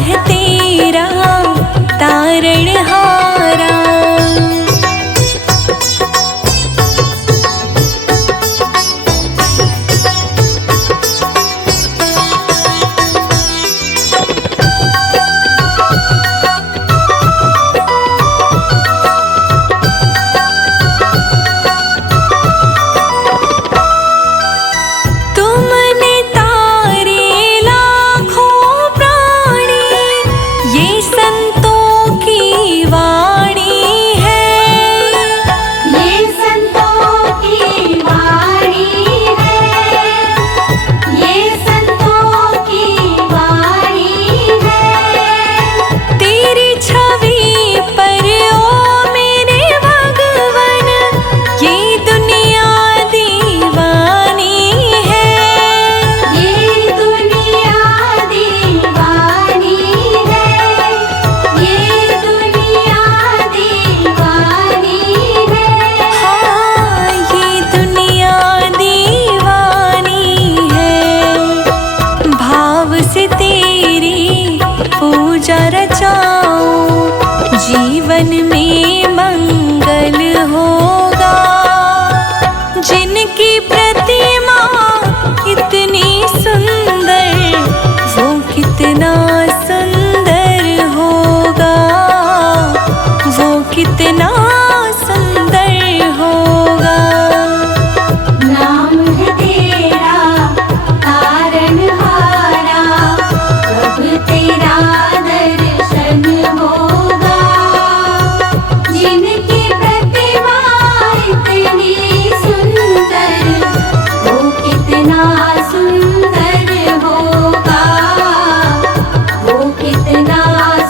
है तेरा तारणहारा। जीवन में मंगल होगा। जिनकी प्रतिमा इतनी सुंदर, वो कितना सुंदर होगा, वो कितना सुंदर होगा। नाम है तेरा तारणहारा, प्रभु तेरा दर्शन होगा। जिनकी प्रतिमा इतनी सुंदर, वो कितना सुंदर होगा, वो कितना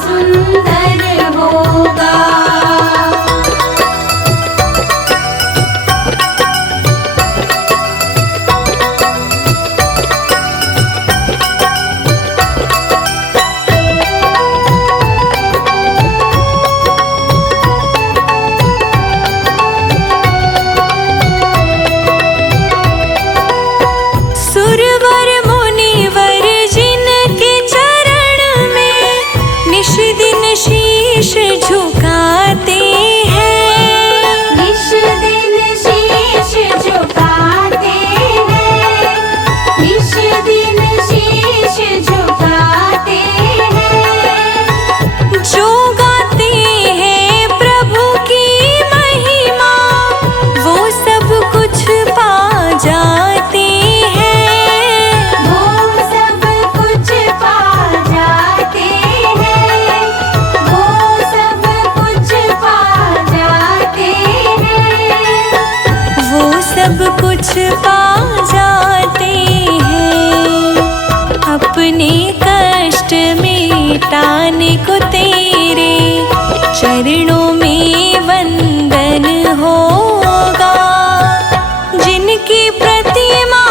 सुंदर होगा। सुरवर मुनिवर जिनके चरण में निश दिन शीश झुकाते हैं, निश दिन शीश झुकाते हैं, निश दिन शीश झुकाते हैं। जो गाते हैं प्रभु की महिमा, वो सब कुछ पा जाते हैं, वो सब कुछ पा जाते हैं, वो सब कुछ पा जाते हैं। वो सब कुछ पा जाते हैं। अपने कष्ट मिटाने को तेरे चरणों में वंदन होगा। जिनकी प्रतिमा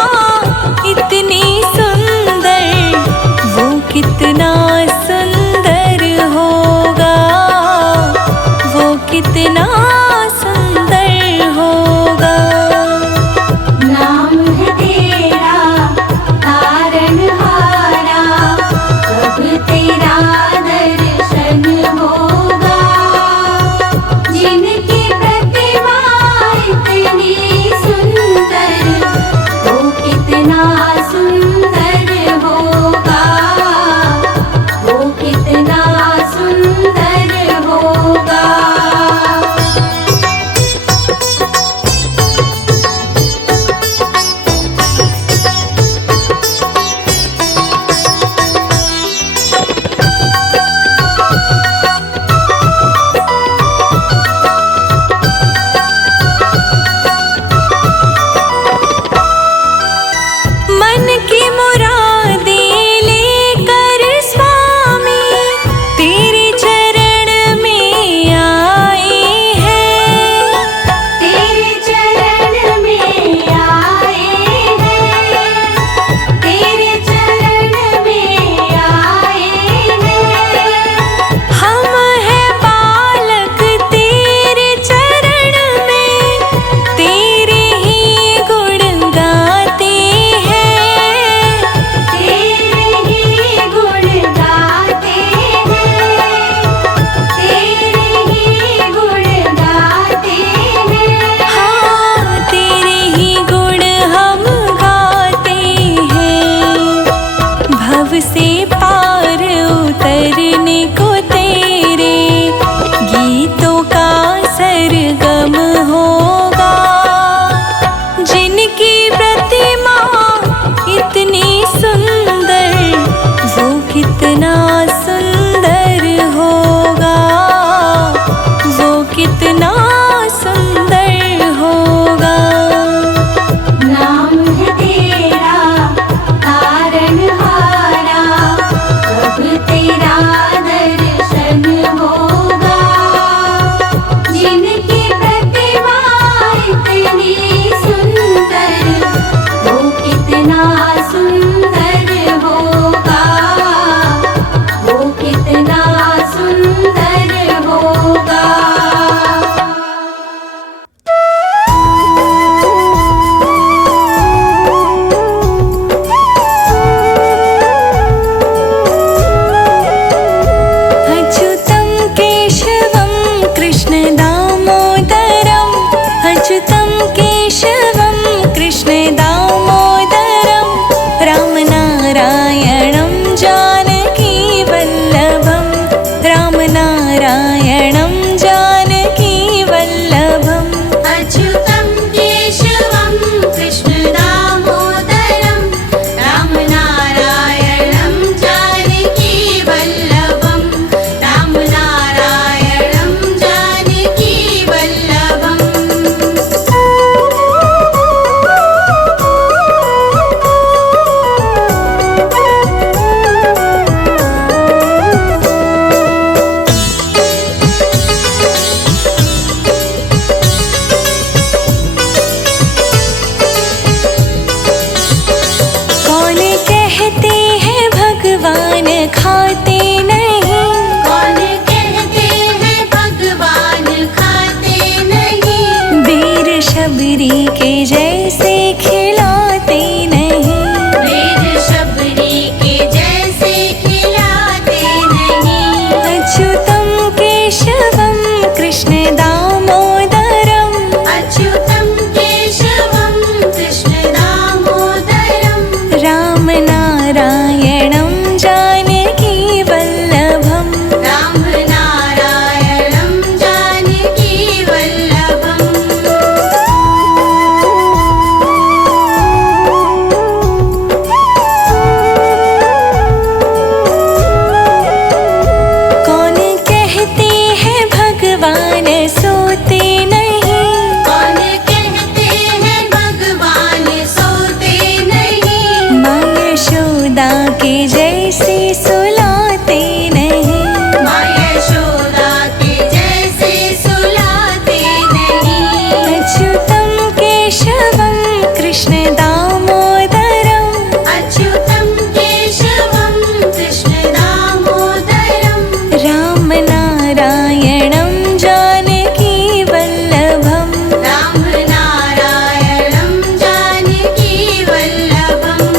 इतनी सुंदर, वो कितना सुंदर होगा, वो कितना सुंदर होगा। नाम है तेरा तारणहारा, प्रभु तेरा दर्शन को तेरे, गीतों का सरगम होगा। जिनकी प्रतिमा इतनी सुंदर, वो कितना सुंदर होगा, वो कितना सुंदर होगा। नाम है तेरा तारनहारा, कब तेरा दर्शन होगा। जिनकी प्रतिमा इतनी सुंदर, वो कितना सुंदर होगा, वो कितना सुंदर होगा। अच्युतं केशवं कृष्ण दामोदरम्, अच्युतं केशवं कृष्ण दामोदरं, रामनारायणं जानकी वल्लभं, रामनारायणं जानकी वल्लभम्। अच्युतं केशवं कृष्ण दामोदरं, रामनारायणं जानकी वल्लभं, रामनारायणं जानकी वल्लभम्। कौन कहते हैं भगवान खाते नहीं, कौन कहते हैं भगवान खाते नहीं। वीर शबरी के जैसे खिलाते नहीं, वेद शबरी के जैसे खिलाते नहीं। अच्युतं केशवं कृष्ण दामोदरम्, अच्युतं केशवं कृष्ण दामोदरं, रामनारायणं जानकी वल्लभं, रामनारायणं जानकी वल्लभम्। कौन कहते हैं भगवान सोते नहीं, कौन कहते हैं भगवान सोते नहीं। माँ यशोदा के जैसे सुलाते नहीं, माँ यशोदा के जैसे सुलाते नहीं। अच्युतं केशवं कृष्ण दामोदरम्, अच्युतं केशवं कृष्ण दामोदरं, रामनारायणं जानकी वल्लभं, रामनारायणं जानकी वल्लभम्।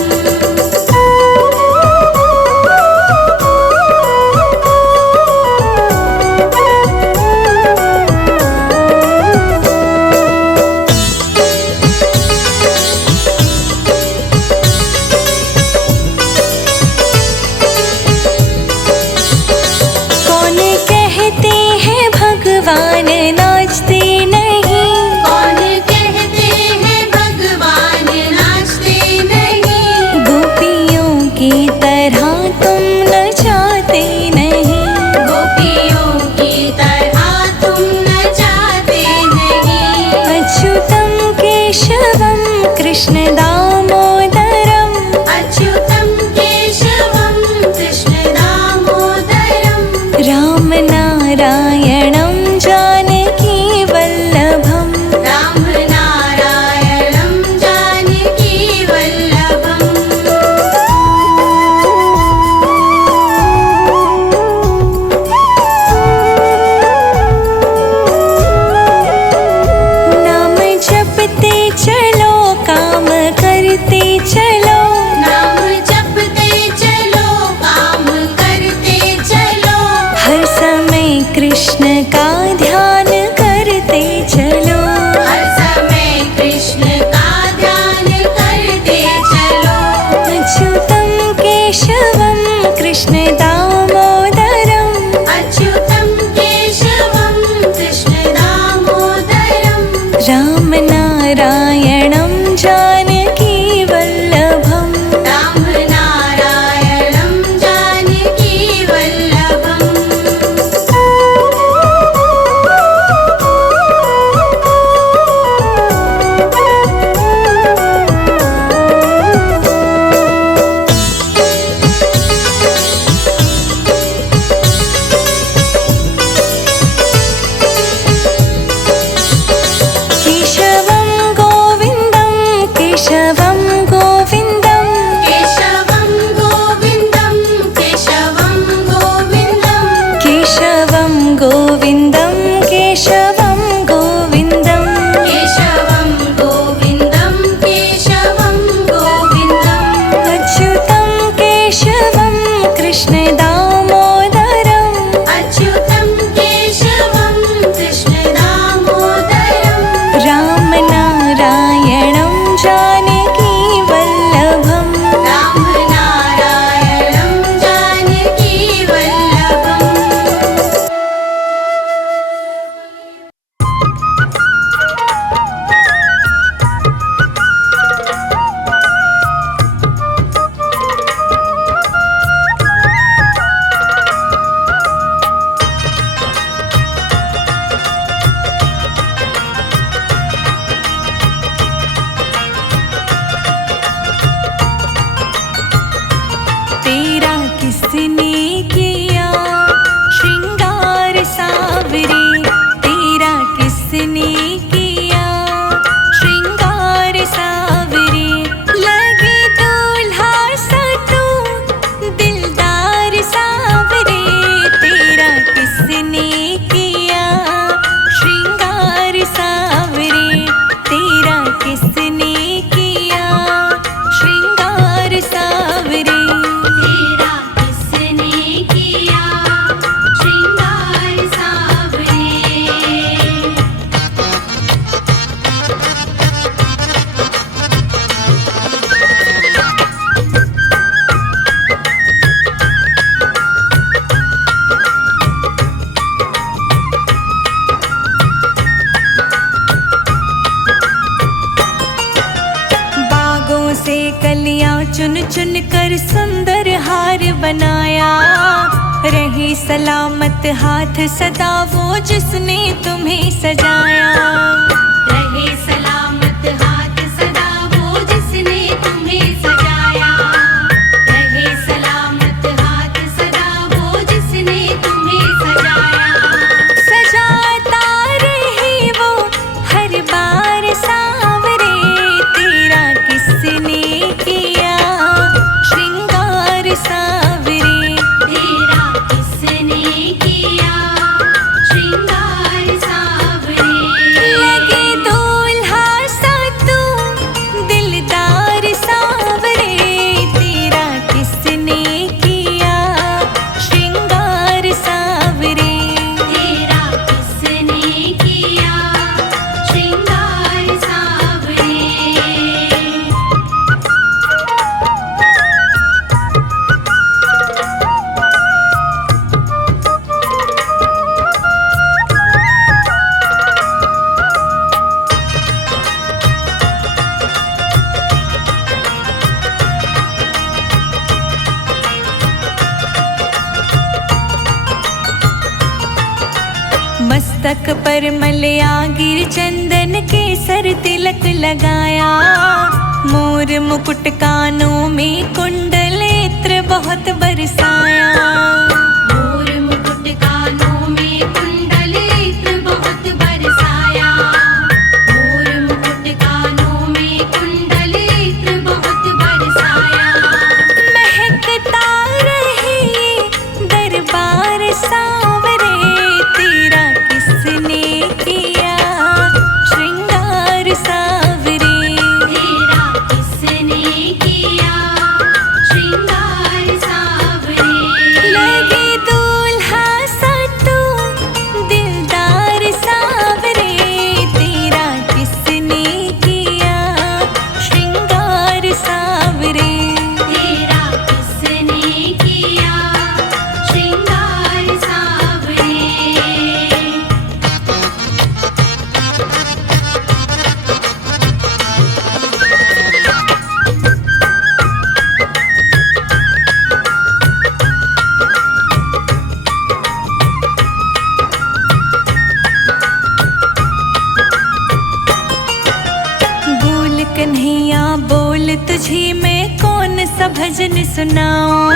कौन कहते हैं भगवान नाचते नहीं, कौन कहते हैं भगवान नाचते नहीं। गोपियों की तरह तुम नचाते नहीं, गोपियों की तरह तुम नचाते नहीं। अच्युतं केशवं कृष्ण दामोदरम्, अच्युतं केशवं कृष्ण दामोदरं, रामनारायणं जानकी वल्लभं, रामनारायणं जानकी वल्लभम्। नाम जपते चलो काम करते चलो, नाम जपते चलो काम करते चलो। हर समय कृष्ण का ध्यान करते चलो, हर समय कृष्ण का ध्यान करते चलो। अच्युतं केशवं कृष्ण दामोदरम्, चुन कर सुंदर हार बनाया। रहे सलामत हाथ सदा वो जिसने तुम्हें सजाया। रहे सलामत हाथ सदा वो जिसने तुम्हें सजाया। रहे सलामत हाथ सदा वो जिसने तुम्हें सजाया। सजाता रहे वो हर बार सांवरे, तेरा किसने किया श्रृंगार सांवरे। तेरा किसने किया श्रृंगार सांवरे। लगे दूल्हा सा तू दिलदार सांवरे, तेरा किसने किया श्रृंगार सांवरे। तेरा किसने किया श्रृंगार सांवरे। मस्तक पर मलया गिर चंदन के सर तिलक लगाया। मोर मुकुट कानों में कुंडल इत्र बहुत बरसाया। मोर मुकुट कानों में कुंडल इत्र बहुत बरसाया। मोर मुकुट कानों में कुंडल इत्र बहुत बरसाया। महकता रहे दरबार सांवरे, तेरा किसने किया श्रृंगार सांवरे। तेरा किसने किया श्रृंगार सांवरे। लगे दूल्हा सा तू दिलदार सांवरे, तेरा किसने किया श्रृंगार सांवरे। तेरा किसने किया श्रृंगार सांवरे। बोल कन्हैया बोल तुझे मैं कौन सा भजन सुनाऊं।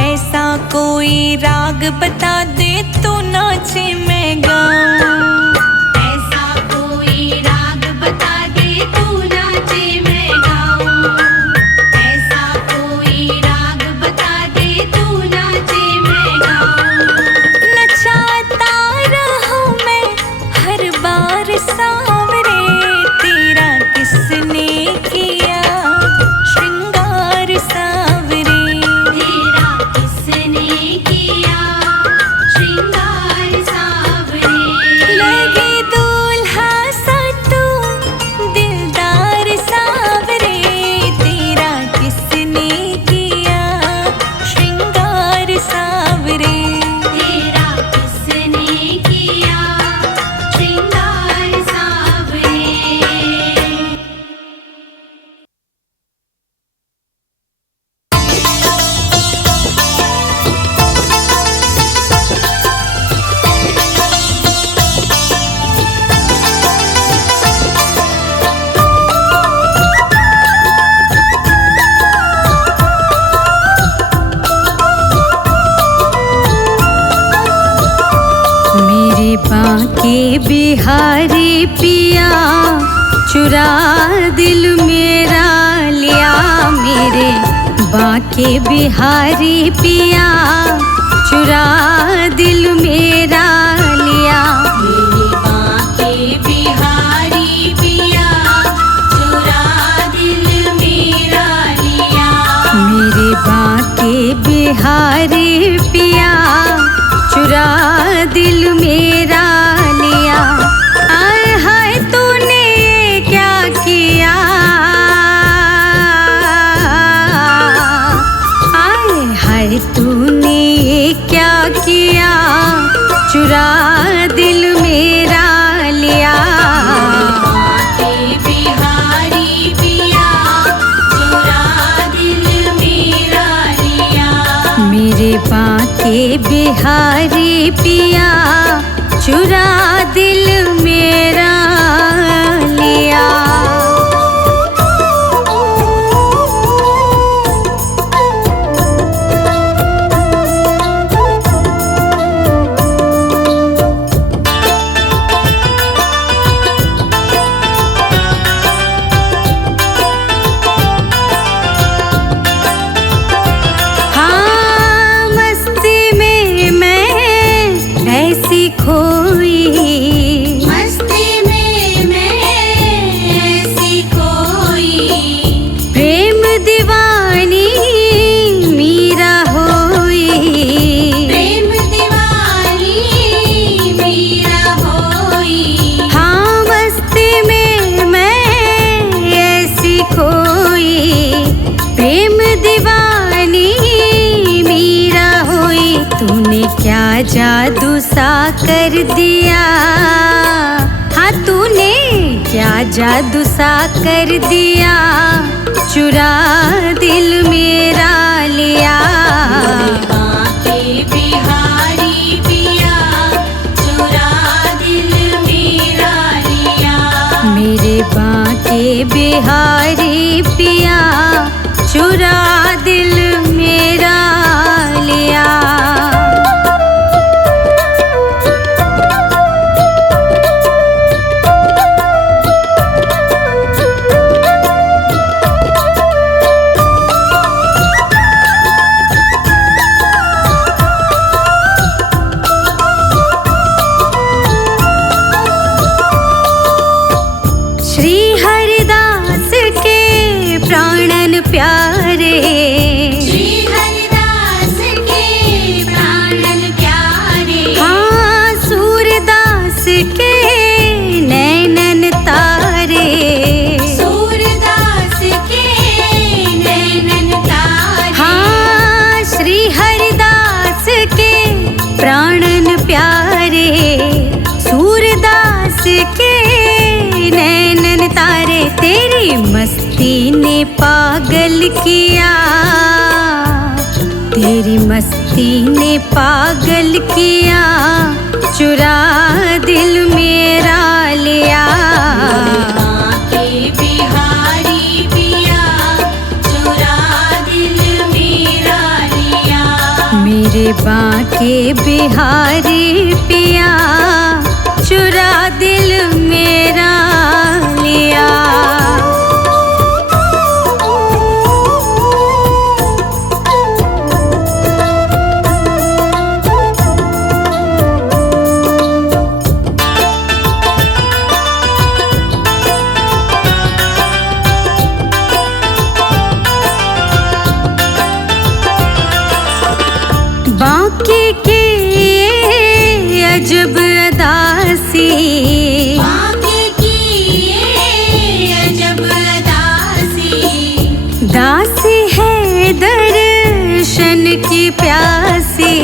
ऐसा कोई राग बता दे तो नाचे मैं गाऊं। ऐसा कोई राग बता दे तू नाचे मैं गाऊं। ऐसा कोई राग बता दे तू नाचे मैं गाऊं। नचाता रहूं मैं हर बार सांवरे, तेरा किसने किया श्रृंगार सांवरे। तेरा किसने किया श्रृंगार सांवरे। लगे दूल्हा सा तू दिलदार सांवरे, तेरा किसने किया श्रृंगार सांवरे। तेरा किसने किया श्रृंगार सांवरे। मेरे बाके बिहारी पिया चुरा दिल मेरा लिया। मेरे बाके बिहारी पिया चुरा दिल मेरा लिया। मेरे बाके बिहारी पिया चुरा दिल मेरा लिया। मेरे बाके बिहारी पिया चुरा दिल मेरा लिया। आय हाय तूने ये क्या किया, आय हाय तूने ये क्या किया। बिहारी पिया चुरा दिल मेरा लिया। क्या जादू सा कर दिया, हाँ तूने क्या जादू सा कर दिया, चुरा दिल मेरा लिया। बाके बिहारी पिया चुरा दिल मेरा लिया। मेरे बाके बिहारी पिया चुरा दिल मेरा लिया। श्री हरिदास के प्राणन प्यारे, श्री हरिदास के प्राणन प्यारे। हाँ सूरदास के नैनन तारे, सूरदास के नैनन तारे। हाँ श्री हरिदास के प्राणन प्यारे, सूरदास के नैनन तारे। तेरी मस्ती ने पागल किया, तेरी मस्ती ने पागल किया, चुरा दिल मेरा लिया। बाके बिहारी पिया चुरा दिल मेरा लिया। मेरे बाके बिहारी पिया चुरा दिल मेरा लिया। बाके के अजब अदासी, बाके की अजब दासी। दासी है दर्शन की प्यासी,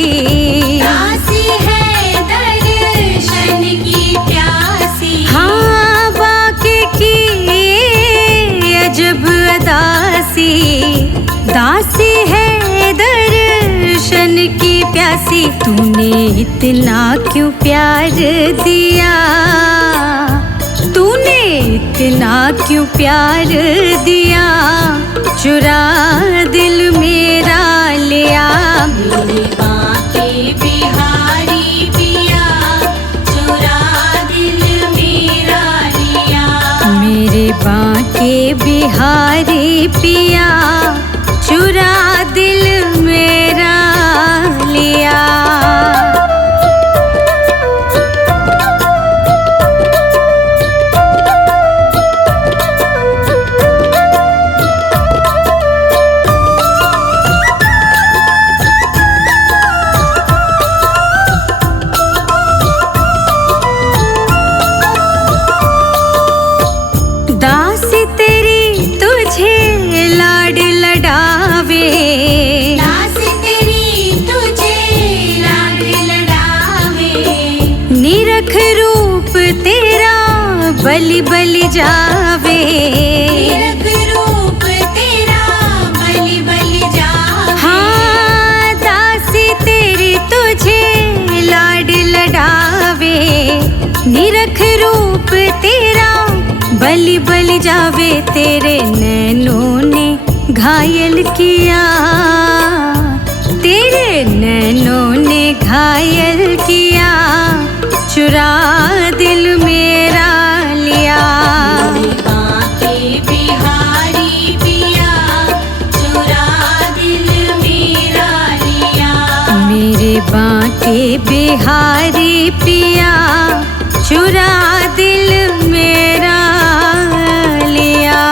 दासी है दर्शन की प्यासी। हाँ बाके की अजब अदासी, दासी है दर्शन की प्यासी। तूने इतना क्यों प्यार दिया, तूने इतना क्यों प्यार दिया, चुरा दिल मेरा लिया। मेरे बाके बिहारी पिया चुरा दिल मेरा लिया। मेरे बाके बिहारी पिया चुरा दिल मेरा लिया। दासी तेरी तुझे लाड लडावे, दासी तेरी तुझे लाड लडावे। निरख रूप तेरा बलि बलि जावे, निरख रूप तेरा बलि बलि जावे। हाँ दासी तेरी तुझे जावे तेरे नैनों ने घायल किया, तेरे नैनों ने घायल किया, चुरा दिल मेरा लिया। बांके बिहारी पिया चुरा दिल मेरा लिया। मेरे बांके बिहारी पिया चुरा दिल मेरा लिया।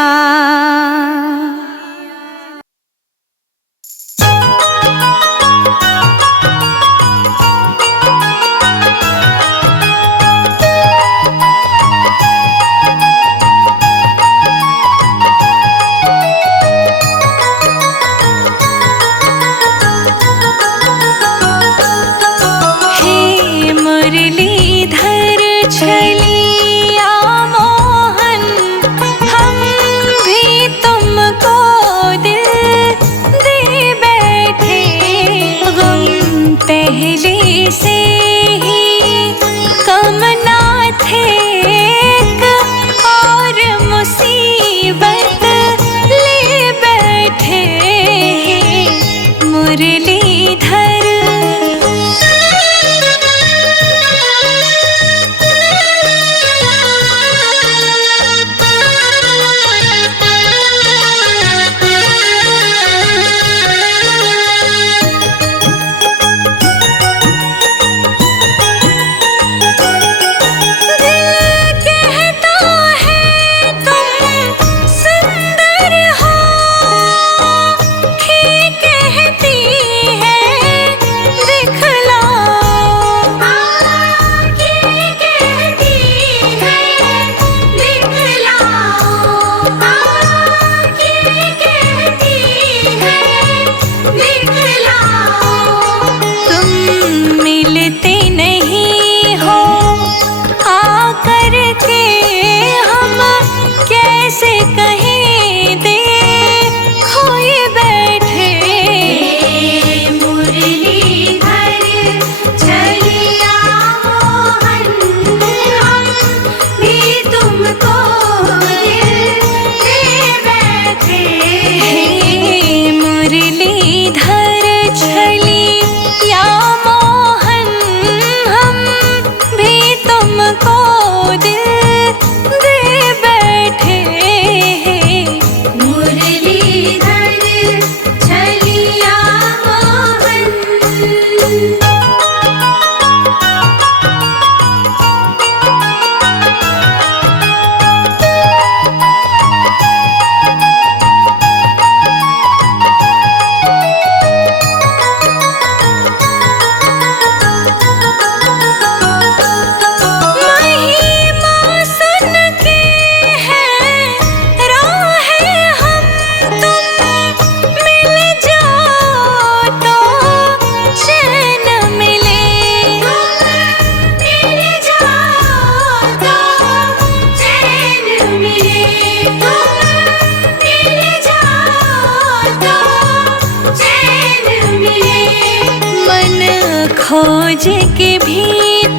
खोज के भी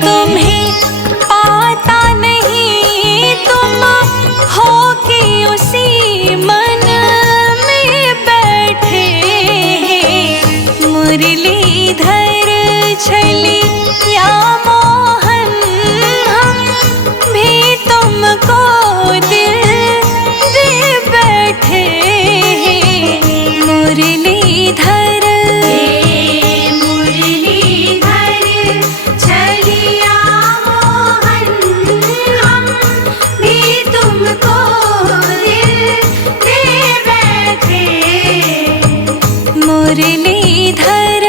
तुम्हें पाता नहीं, तुम हो कि उसी मन में बैठे। मुरलीधर छली या मोहन, हम भी तुमको दिल दे बैठे। मुरलीधर मुरलीधर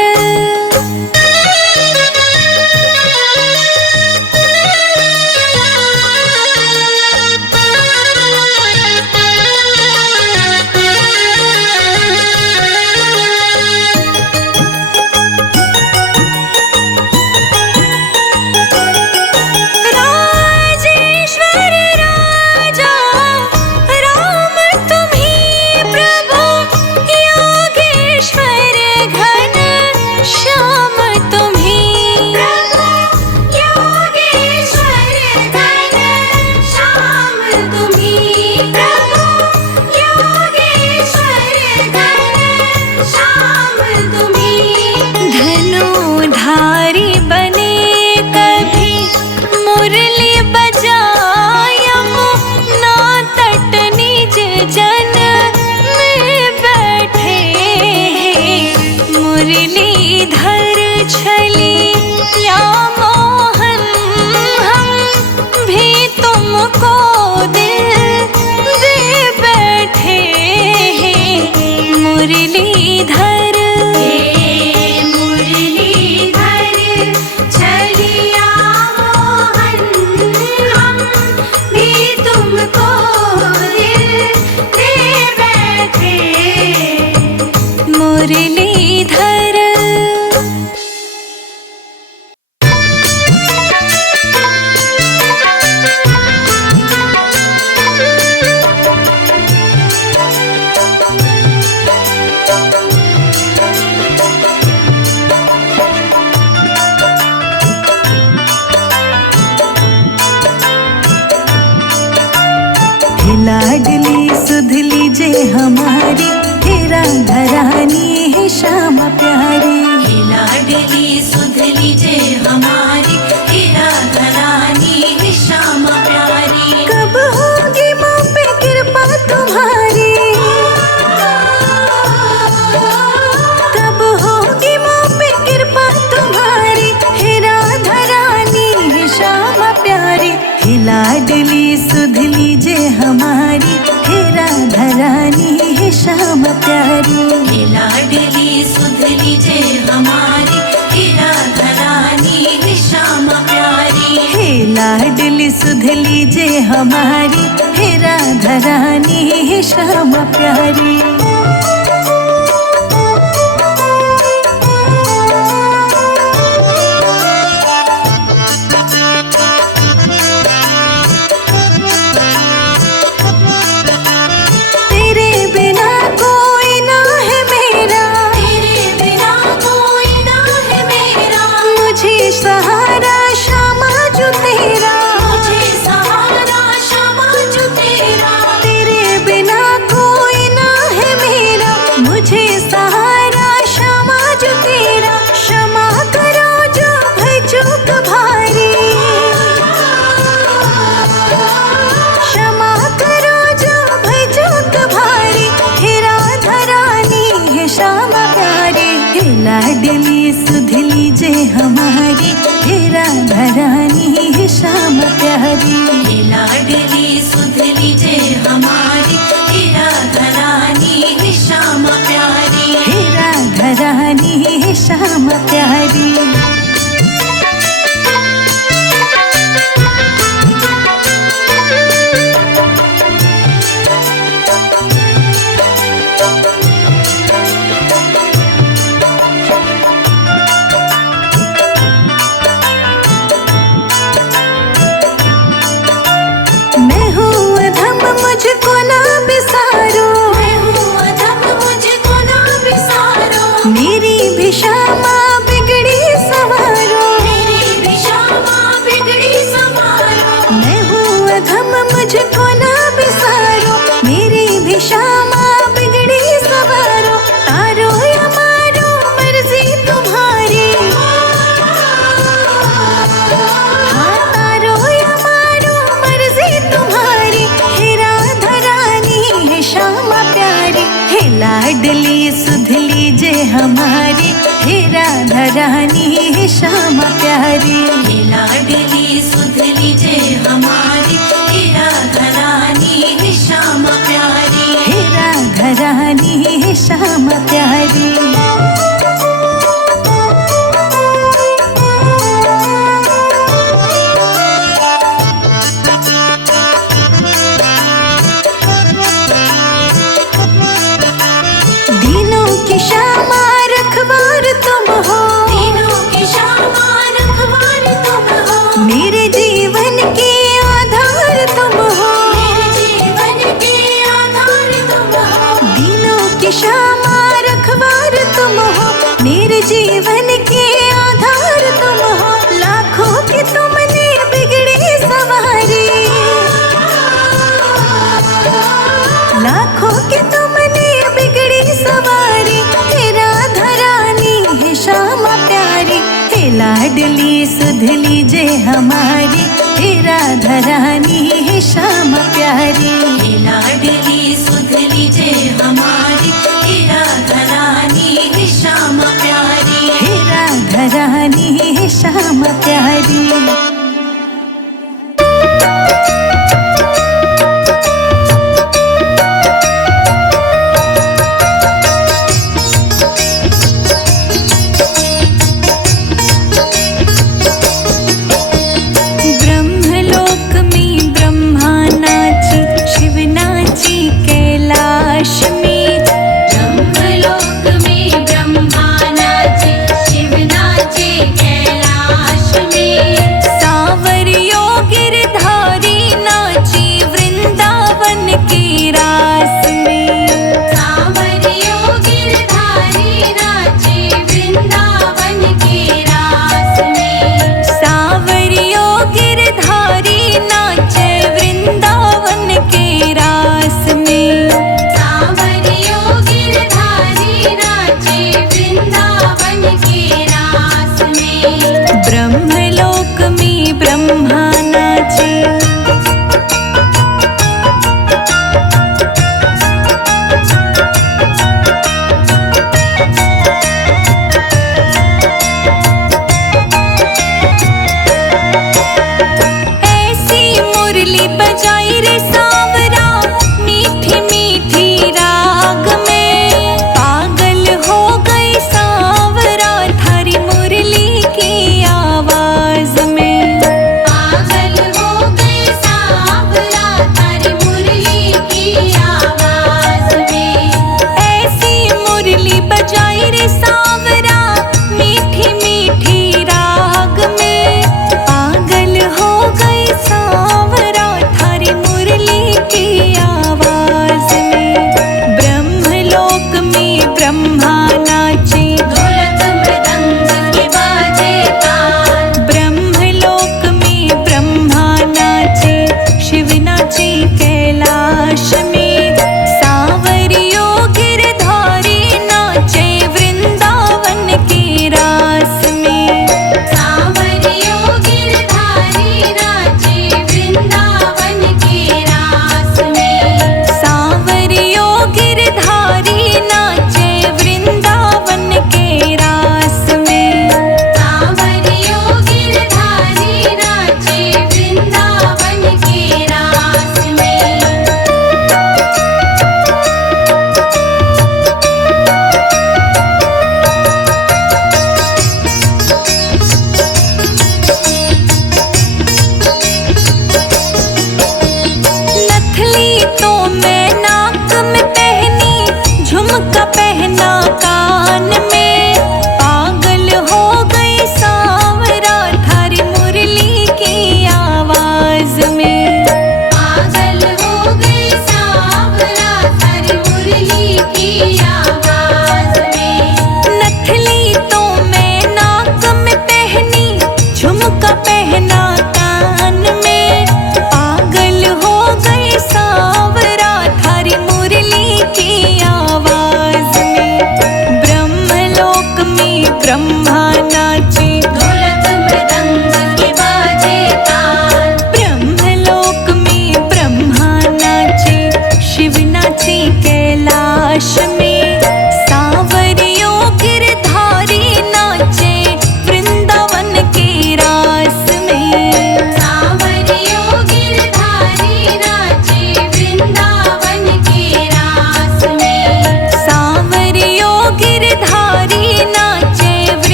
हमारी, हे राधा रानी हे श्यामा प्यारी। हे लाडली सुध लीजे हमारी, हे राधा रानी हे श्यामा प्यारी। कब होगी माँ पे कृपा तुम्हारी, कब होगी माँ पे कृपा तुम्हारी, हे राधा रानी हे श्यामा प्यारी। हे लाडली सुध लीजे हमारी, हे राधा रानी हे श्यामा प्यारी। हे लाडली सुध लीजे हमारी, हे राधा रानी हे श्यामा प्यारी। हे लाडली सुध लीजे हमारी, हे राधा रानी हे श्यामा प्यारी। तेरे बिना कोई ना है मेरा, तेरे बिना कोई ना है मेरा, मुझे सहारा श्यामा जो तेरा, मुझे सहारा श्यामा जो तेरा। तेरे बिना कोई ना है मेरा, मुझे सहारा श्यामा जो तेरा। क्षमा करो जो भई चूक भारी, क्षमा करो जो भई चूक भारी, हे राधा रानी हे श्यामा प्यारी। हे लाडली सुध लीजे हमारी, हे राधा रानी हे श्यामा प्यारी। हे लाडली सुध लीजे हमारी, हे राधा रानी हे श्यामा प्यारी। हे राधा रानी हे श्यामा प्यारी। मैं हूँ अधम मुझको ना बिसारो, मैं हूँ अधम मुझको ना बिसारो, मेरी भी श्यामा बिगड़ी सवारो। मेरी भी श्यामा बिगड़ी संवारो। मैं हूँ अधम मुझको ना बिसारो, मेरी भी श्यामा बिगड़ी सवारो। तारो या मारो मर्जी तुम्हारी, हाँ तारो या मारो मर्जी तुम्हारी, हे राधा रानी हे श्यामा प्यारी। हे लाडली सुध लीजे हमारी, हे राधा रानी हे श्यामा प्यारी। हे लाडली सुध लीजे हमारी, हे राधा रानी हे श्यामा प्यारी। हे राधा रानी हे श्यामा प्यारी। दीनों की श्यामा रखवार तुम हो, तीनों की श्यामा रखवार तुम हो, मेरे जीवन के आधार तुम हो। मेरे जीवन के आधार तुम हो। दीनों की श्यामा रखवार तुम हो, मेरे जीवन के आधार तुम हो। लाखों की तुमने बिगड़ी सवारी, लाखों की तुमने बिगड़ी सवारी, हे राधा रानी हे श्यामा प्यारी। हे लाडली सुध लीजे हमारी, हे राधा रानी हे श्यामा प्यारी। हे लाडली सुध लीजे हमारी, हे राधा रानी हे श्यामा प्यारी। हे राधा रानी हे श्यामा प्यारी। ब्रह्मलोक में ब्रह्मा नाची, शिव नाची कैलाश में। ब्रह्मलोक में ब्रह्मा नाचे, शिव नाचे कैलाश में। मुरली बजाई रे सांवरा मीठी मीठी राग में। पागल हो गई सांवरा थारी मुरली की आवाज में। पागल हो गई सांवरा थारी मुरली की आवाज में। ऐसी मुरली बजाई रे सांवरा मीठी मीठी राग में। पागल हो गई सांवरा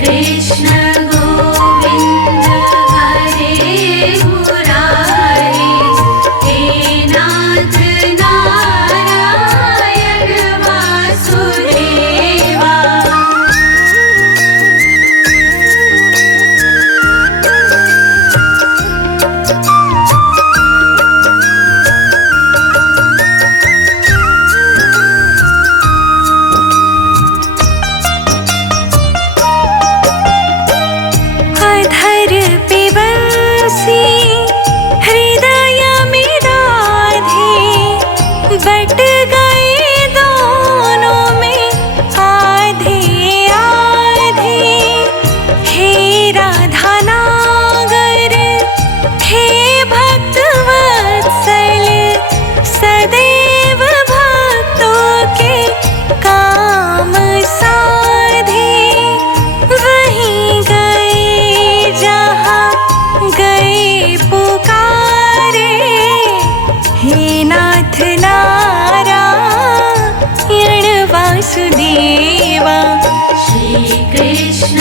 कृष्ण गोविंद हरे मुरारी, हे नाथ नारायण वासुदेवा। अधर पे बंसी हृदय में राधे, बट गए दोनों में आधे आधे। हे राधा नागर, हे भक्त वत्सल, सदैव भक्तों के काम साधे। वहीं गए जहाँ गए पुकारे, हे नाथ नारायण वासुदेवा। श्री कृष्ण